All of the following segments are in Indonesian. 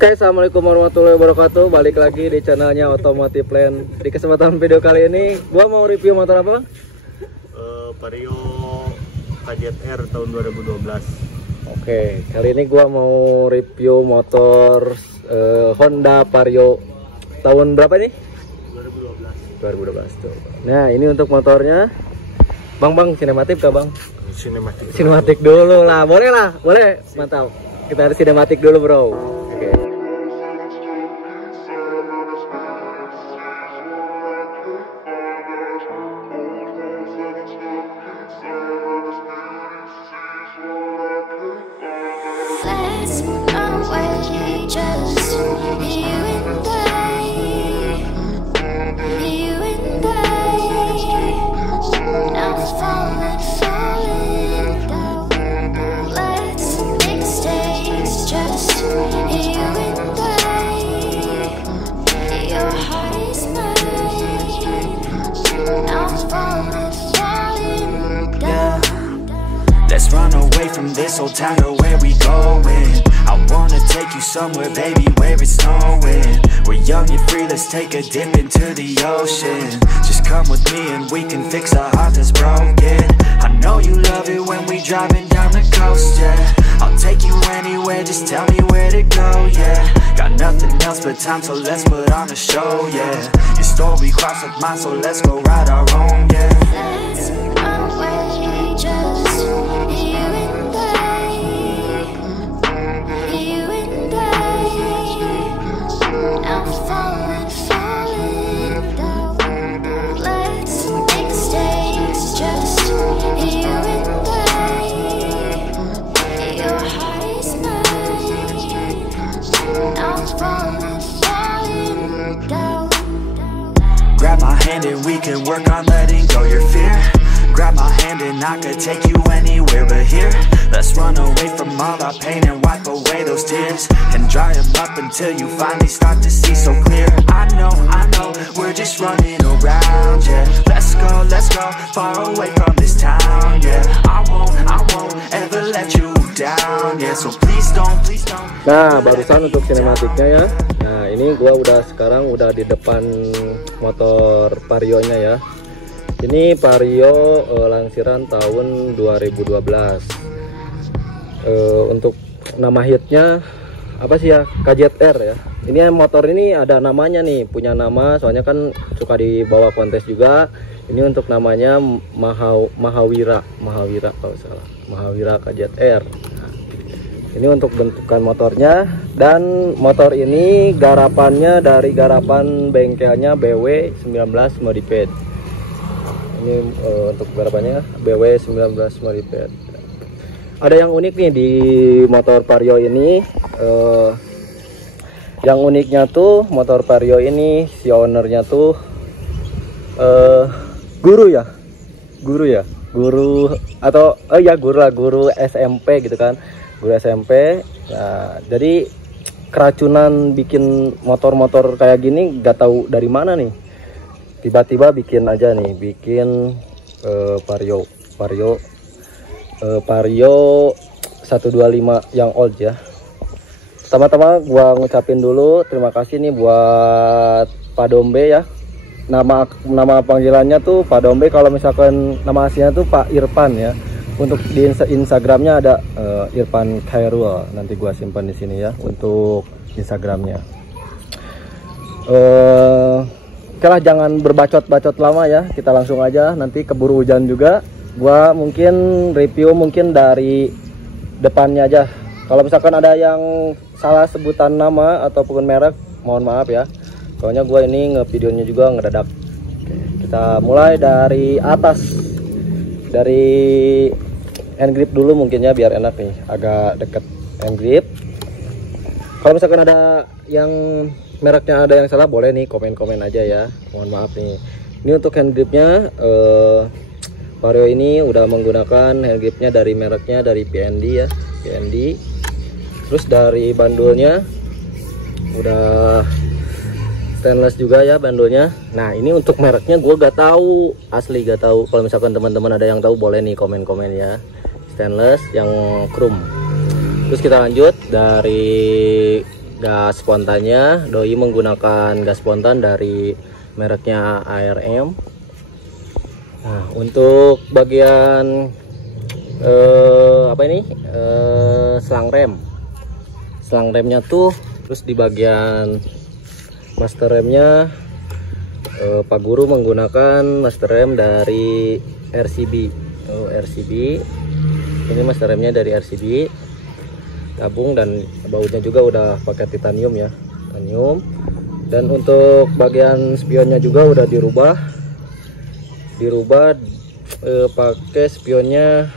Oke, assalamualaikum warahmatullahi wabarakatuh. Balik lagi di channelnya Automotive Land. Di kesempatan video kali ini, gua mau review motor apa? Vario KZR tahun 2012. Oke, kali ini gua mau review motor Honda Vario tahun berapa nih? 2012 tuh. Nah, ini untuk motornya. Bang, sinematik kah, Bang? Sinematik dulu lah. Boleh lah, boleh. Mantap. Kita harus sinematik dulu, Bro. Oke. Let's run away from this old town, or where we going? I wanna take you somewhere, baby, where it's snowing. We're young and free, let's take a dip into the ocean. Just come with me and we can fix a heart that's broken. I know you love it when we driving down the coast, yeah. I'll take you anywhere, just tell me where to go, yeah. Got nothing else but time, so let's put on a show, yeah. Your story crossed with mine, so let's go ride our own, yeah. Let's run away, just you and I, you and I. I'm falling down. Let's make mistakes, just you and I. Your heart is mine. I'm falling down. Grab my hand and we can work on letting go your fear. Grab my hand and I could take you anywhere but here. Let's run away from all our pain and wipe away those tears, and dry them up until you finally start to see so clear. I know, we're just running around, yeah. Let's go, far away from this town, yeah. I won't ever let you down, yeah. So please don't. Nah, barusan untuk sinematiknya ya. Nah, ini gua sekarang udah di depan motor Vario-nya ya. Ini Vario lansiran tahun 2012. Untuk nama hitnya apa sih ya? KZR ya. Ini motor ini ada namanya nih, punya nama, soalnya kan suka dibawa kontes juga. Ini untuk namanya Mahawira kalau salah. Mahawira KZR. Ini untuk bentukan motornya, dan motor ini garapannya dari garapan bengkelnya BW 19 Modified. Ini untuk garapannya BW 19 Modified. Ada yang unik nih di motor Vario ini. Yang uniknya tuh motor Vario ini si ownernya tuh guru SMP gitu kan, guru SMP. Nah, jadi keracunan bikin motor-motor kayak gini gak tahu dari mana nih, tiba-tiba bikin Vario 125 yang old ya. Pertama-tama gua ngucapin dulu terima kasih nih buat Pak Dombe ya. Nama panggilannya tuh Pak Dombe, kalau misalkan nama aslinya tuh Pak Irfan ya. Untuk di Instagramnya ada Irfan Khairul, nanti gua simpan di sini ya untuk Instagramnya. Oke lah, jangan berbacot-bacot lama ya, kita langsung aja, nanti keburu hujan juga. Gua mungkin review dari depannya aja. Kalau misalkan ada yang salah sebutan nama ataupun merek, mohon maaf ya, soalnya gua ini ngevideonya juga ngedadak. Oke, kita mulai dari atas, dari hand grip dulu mungkin ya, biar enak nih, agak deket hand grip. Kalau misalkan ada yang mereknya ada yang salah, boleh nih komen-komen aja ya, mohon maaf nih. Ini untuk hand gripnya, Vario ini udah menggunakan hand gripnya dari mereknya dari PND ya, PND. Terus dari bandulnya udah stainless juga ya bandulnya. Nah, ini untuk mereknya gue gak tahu, asli gak tahu. Kalau misalkan teman-teman ada yang tahu, boleh nih komen-komen ya. Stainless yang chrome. Terus kita lanjut dari gas spontannya. Doi menggunakan gas spontan dari mereknya ARM. Nah, untuk bagian selang remnya tuh, terus di bagian master remnya Pak Guru menggunakan master rem dari RCB. RCB ini master remnya dari RCB tabung, dan bautnya juga udah pakai titanium ya, titanium. Dan untuk bagian spionnya juga udah dirubah pakai spionnya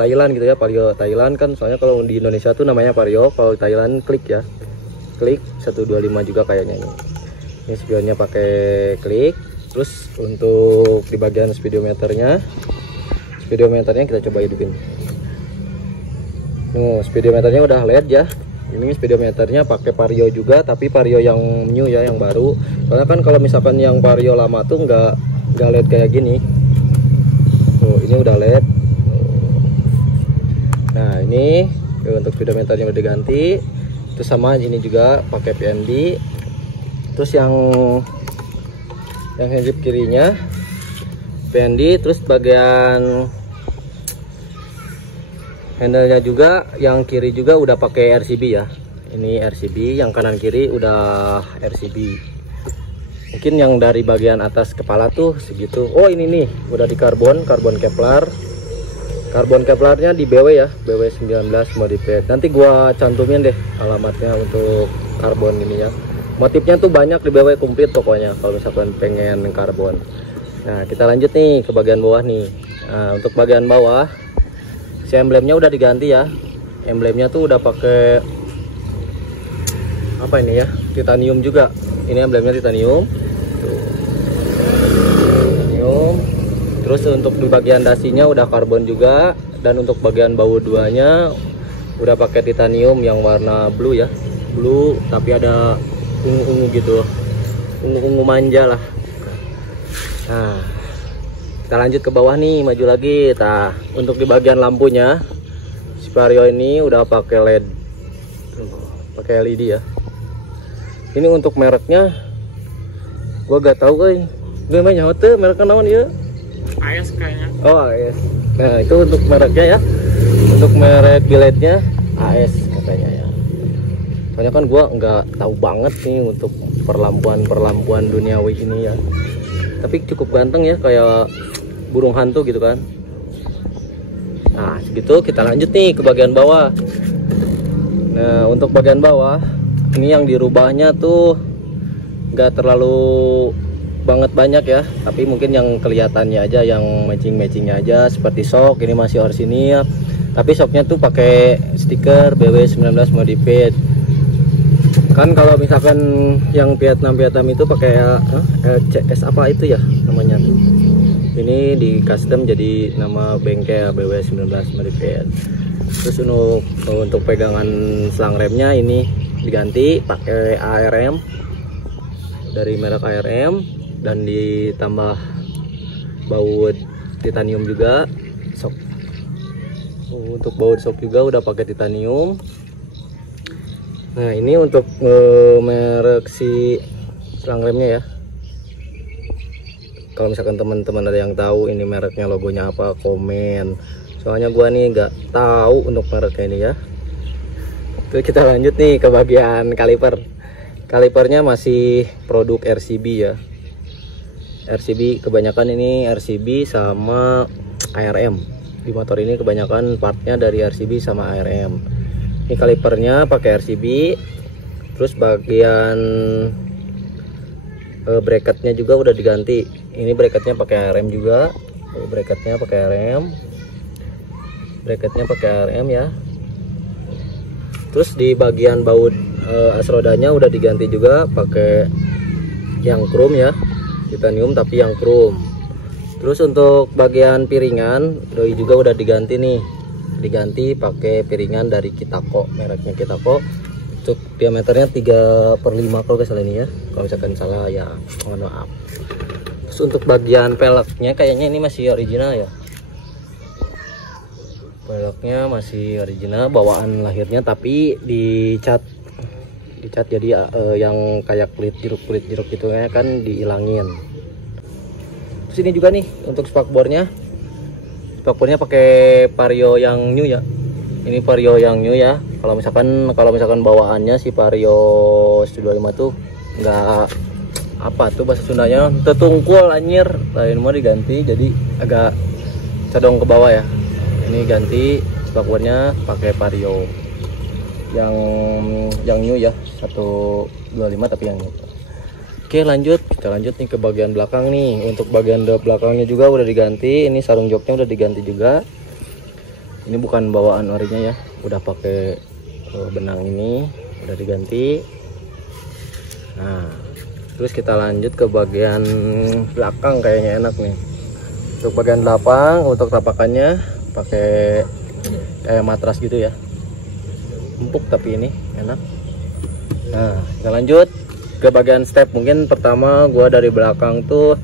Thailand gitu ya, Vario Thailand kan, soalnya kalau di Indonesia tuh namanya Vario, kalau Thailand klik ya, klik 125 juga kayaknya ini. Ini spionnya pakai klik. Terus untuk di bagian speedometernya kita coba hidupin. Speedometernya udah LED ya. Ini speedometernya pakai Vario juga, tapi Vario yang new ya, yang baru. Soalnya kan kalau misalkan yang Vario lama tuh nggak LED kayak gini. Ini udah LED. Nah, ini untuk speedometernya udah diganti. Terus sama ini juga pakai PND. Terus yang handgrip kirinya PND. Terus bagian handle-nya juga yang kiri juga udah pakai RCB ya. Ini RCB, yang kanan kiri udah RCB. Mungkin yang dari bagian atas kepala tuh segitu. Oh, ini nih udah di karbon Kevlar. Karbon Kevlarnya di BW ya, BW 19 modified. Nanti gua cantumin deh alamatnya untuk karbon ini ya. Motifnya tuh banyak di BW komplit pokoknya kalau misalkan pengen karbon. Nah, kita lanjut nih ke bagian bawah nih. Nah, untuk bagian bawah si emblemnya udah diganti ya. Emblemnya tuh udah pakai apa ini ya? Titanium juga. Ini emblemnya titanium. Terus untuk di bagian dasinya udah karbon juga, dan untuk bagian baut duanya udah pakai titanium yang warna blue ya, blue tapi ada ungu-ungu gitu, ungu-ungu manja lah. Nah, kita lanjut ke bawah nih, maju lagi. Nah, untuk di bagian lampunya si Vario ini udah pakai LED, pakai LED ya. Ini untuk mereknya gua gak tahu gue mainnya hotel mereknya naon ya. AS kayaknya. Oh, AS. Nah, itu untuk mereknya ya. Untuk merek billetnya AS katanya ya. Soalnya kan gua nggak tahu banget nih untuk perlampuan duniawi ini ya. Tapi cukup ganteng ya, kayak burung hantu gitu kan. Nah, segitu kita lanjut nih ke bagian bawah. Nah, untuk bagian bawah ini yang dirubahnya tuh nggak terlalu banyak ya, tapi mungkin yang kelihatannya aja, yang matchingnya aja, seperti shock ini masih orisinil, tapi shocknya tuh pakai stiker BW 19 modified. Kan kalau misalkan yang Vietnam itu pakai LCS apa itu ya namanya tuh, ini di custom jadi nama bengkel BW 19 modified. Terus untuk pegangan selang remnya ini diganti pakai ARM dari merek ARM, dan ditambah baut titanium juga. Shock, untuk baut shock juga udah pakai titanium. Nah, ini untuk merek si selang remnya ya. Kalau misalkan teman-teman ada yang tahu ini mereknya, logonya apa, komen. Soalnya gua nih nggak tahu untuk mereknya ini ya. Terus kita lanjut nih ke bagian kaliper. Kalipernya masih produk RCB ya. RCB kebanyakan ini RCB sama ARM. Di motor ini kebanyakan partnya dari RCB sama ARM. Ini kalipernya pakai RCB. Terus bagian bracketnya juga udah diganti. Ini bracketnya pakai ARM juga. Bracketnya pakai ARM. Bracketnya pakai ARM ya. Terus di bagian baut as rodanya udah diganti juga pakai yang chrome ya, titanium tapi yang chrome. Terus untuk bagian piringan doi juga udah diganti nih, diganti pakai piringan dari Kitako, mereknya Kitako. Untuk diameternya 3/5 kalau nggak salah ini ya, kalau misalkan salah ya mohon maaf. Terus untuk bagian peleknya kayaknya ini masih original ya, peleknya masih original bawaan lahirnya, tapi dicat dicat jadi yang kayak kulit jeruk gitu kan dihilangin. Terus ini juga nih untuk spakbornya pakai Vario yang new ya. Ini Vario yang new ya. Kalau misalkan bawaannya si Vario 125 tuh nggak apa tuh bahasa Sundanya, tetungkul anjir, lain mau diganti jadi agak cedong ke bawah ya. Ini ganti spakbornya pakai Vario yang new ya, 125 tapi yang new. Oke, kita lanjut nih ke bagian belakang nih. Untuk bagian belakangnya juga udah diganti. Ini sarung joknya udah diganti juga. Ini bukan bawaan orinya ya, udah pakai benang ini udah diganti. Nah, terus kita lanjut ke bagian belakang, kayaknya enak nih. Untuk bagian belakang, untuk tapakannya pakai kayak matras gitu ya, empuk tapi ini enak. Nah, kita lanjut ke bagian step. Mungkin pertama gua dari belakang tuh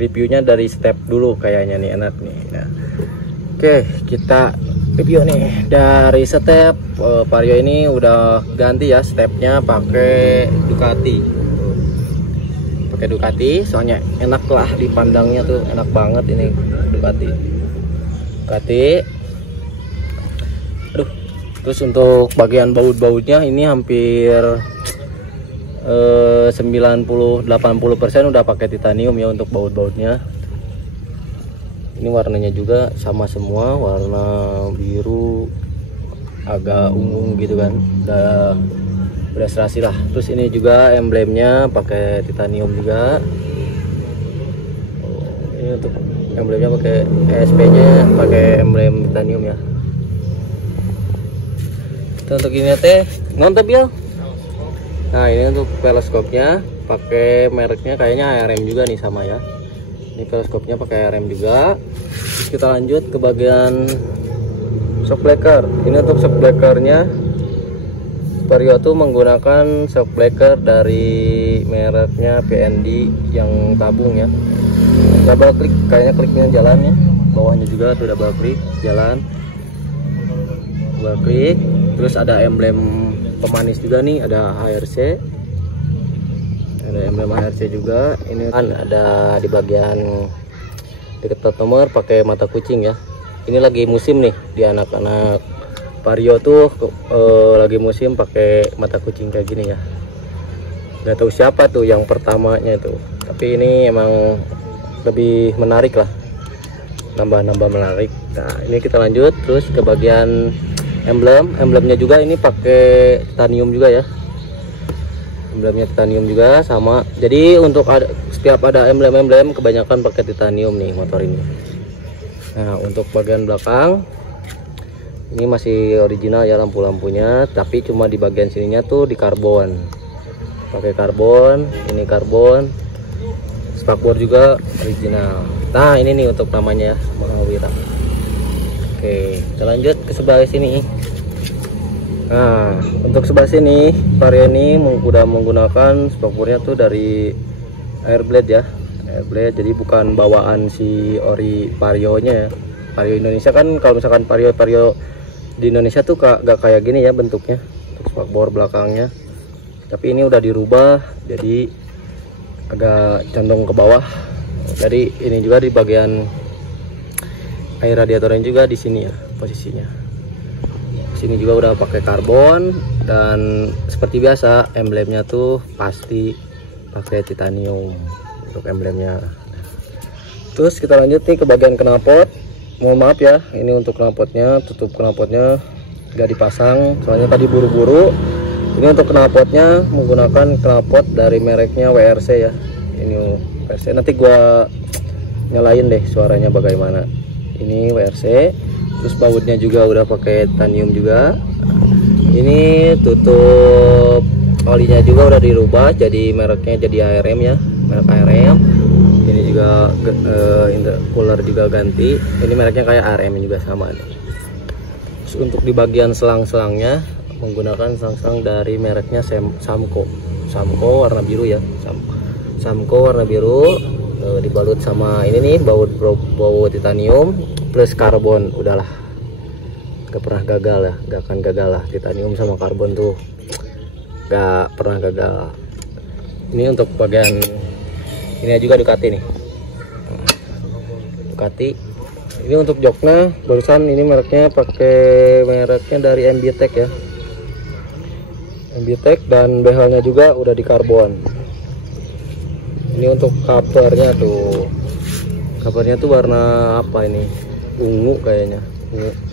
reviewnya dari step dulu, kayaknya nih enak nih. Nah, oke, kita review nih dari step. Vario ini udah ganti ya stepnya pakai Ducati, soalnya enak lah dipandangnya tuh, enak banget ini Ducati. Aduh, terus untuk bagian baut-bautnya ini hampir 90-80% udah pakai titanium ya untuk baut-bautnya. Ini warnanya juga sama semua, warna biru agak ungu gitu kan, udah serasi lah. Terus ini juga emblemnya pakai titanium juga. Ini untuk emblemnya pakai ESP nya pakai emblem titanium ya. Untuk ini teh ngontep ya. Nah, ini untuk teleskopnya pakai mereknya kayaknya ARM juga nih, sama ya. Ini teleskopnya pakai ARM juga. Terus kita lanjut ke bagian shock breaker. Ini untuk shock breakernya Vario tuh menggunakan shock breaker dari mereknya PND yang tabung ya. Double klik, kayaknya kliknya jalan ya. Bawahnya juga tuh double klik jalan. Double klik. Terus ada emblem pemanis juga nih, ada HRC, ada emblem HRC juga. Ini kan ada di bagian dekat nomor pakai mata kucing ya. Ini lagi musim nih di anak-anak Vario tuh lagi musim pakai mata kucing kayak gini ya. Nggak tahu siapa tuh yang pertamanya tuh, tapi ini emang lebih menarik lah, nambah menarik. Nah, ini kita lanjut terus ke bagian emblemnya juga ini pakai titanium juga ya. Emblemnya titanium juga sama. Jadi untuk setiap ada emblem kebanyakan pakai titanium nih motor ini. Nah, untuk bagian belakang ini masih original ya lampu-lampunya, tapi cuma di bagian sininya tuh di karbon. Pakai karbon, ini karbon. Spakbor juga original. Nah, ini nih untuk namanya Mahawira. Oke, kita lanjut ke sebelah sini. Nah, untuk sebelah sini Vario ini udah menggunakan spakbornya tuh dari Airblade ya, Airblade. Jadi bukan bawaan si ori Vario-nya ya. Vario Indonesia kan, kalau misalkan Vario di Indonesia tuh gak kayak gini ya bentuknya untuk spakbor belakangnya. Tapi ini udah dirubah jadi agak condong ke bawah. Jadi ini juga di bagian air radiatornya juga di sini ya posisinya. Sini juga udah pakai karbon, dan seperti biasa emblemnya tuh pasti pakai titanium untuk emblemnya. Terus kita lanjut nih ke bagian knalpot. Mohon maaf ya, ini untuk knalpotnya, tutup knalpotnya gak dipasang soalnya tadi buru-buru. Ini untuk knalpotnya menggunakan knalpot dari mereknya WRC ya. Ini WRC, nanti gua nyalain deh suaranya bagaimana. Ini WRC. Terus bautnya juga udah pakai titanium juga. Ini tutup olinya juga udah dirubah jadi mereknya jadi ARM ya, merek ARM. Ini juga intercooler juga ganti. Ini mereknya kayak ARM juga sama nih. Terus untuk di bagian selang-selangnya menggunakan selang-selang dari mereknya Samco warna biru ya. Samco warna biru, dibalut sama ini nih baut titanium plus karbon. Udahlah, gak pernah gagal ya, gak akan gagal lah. Titanium sama karbon tuh gak pernah gagal. Ini untuk bagian ini juga Ducati nih, Ducati. Ini untuk joknya barusan ini mereknya dari MBTech ya, MBTech, dan behelnya juga udah di karbon. Ini untuk covernya tuh, covernya tuh warna apa ini, ungu kayaknya,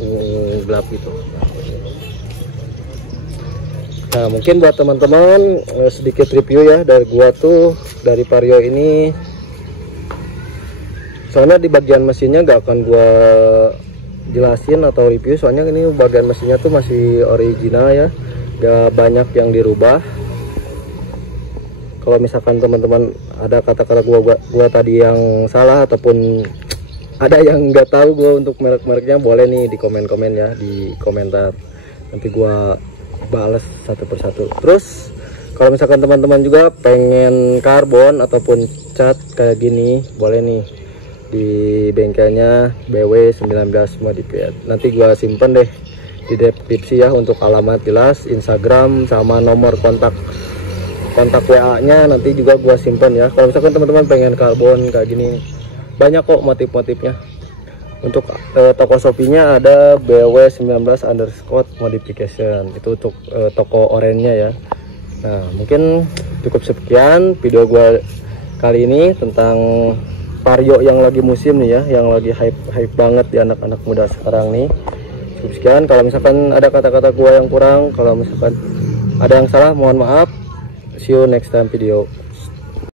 ungu gelap gitu. Nah mungkin buat teman-teman sedikit review ya dari gua tuh dari Vario ini. Soalnya di bagian mesinnya gak akan gua jelasin atau review, soalnya ini bagian mesinnya tuh masih original ya, gak banyak yang dirubah. Kalau misalkan teman-teman ada kata-kata gua tadi yang salah ataupun ada yang nggak tahu gua untuk merek-mereknya, boleh nih di komen-komen ya, di komentar, nanti gua bales satu persatu. Terus kalau misalkan teman-teman juga pengen karbon ataupun cat kayak gini, boleh nih di bengkelnya BW19 Modified. Nanti gua simpen deh di deskripsi ya untuk alamat jelas, Instagram sama nomor kontak WA-nya nanti juga gua simpen ya. Kalau misalkan teman-teman pengen karbon kayak gini, banyak kok motif-motifnya. Untuk toko Shopee-nya ada BW19_modification, itu untuk toko oranye ya. Nah mungkin cukup sekian video gua kali ini tentang Vario yang lagi musim nih ya, yang lagi hype banget di anak-anak muda sekarang nih. Cukup sekian. Kalau misalkan ada kata-kata gua yang kurang, kalau misalkan ada yang salah, mohon maaf. See you next time video.